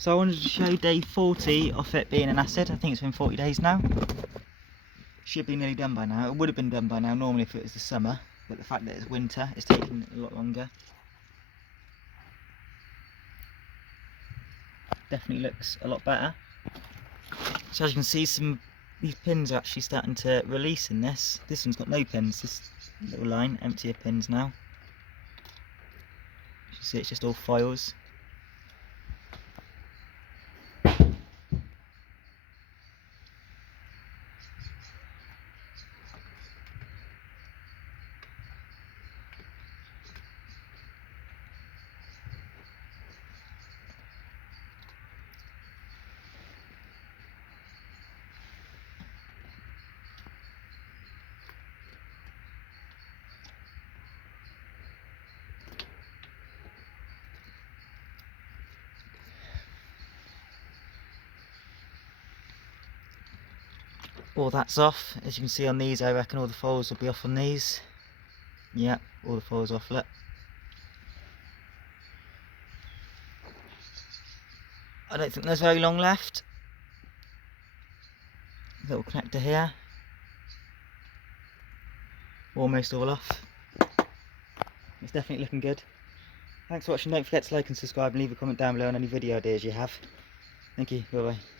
So I wanted to show day 40 of it being an acid. I think it's been 40 days now. Should be nearly done by now. It would have been done by now normally if it was the summer, but the fact that it's winter, it's taking a lot longer. Definitely looks a lot better. So as you can see, these pins are actually starting to release in this. This one's got no pins, this little line, empty of pins now. You can see it's just all foils. All that's off. As you can see on these, I reckon all the foils will be off on these. Yeah, all the foils off, look. I don't think there's very long left. Little connector here. Almost all off. It's definitely looking good. Thanks for watching. Don't forget to like and subscribe and leave a comment down below on any video ideas you have. Thank you. Bye bye.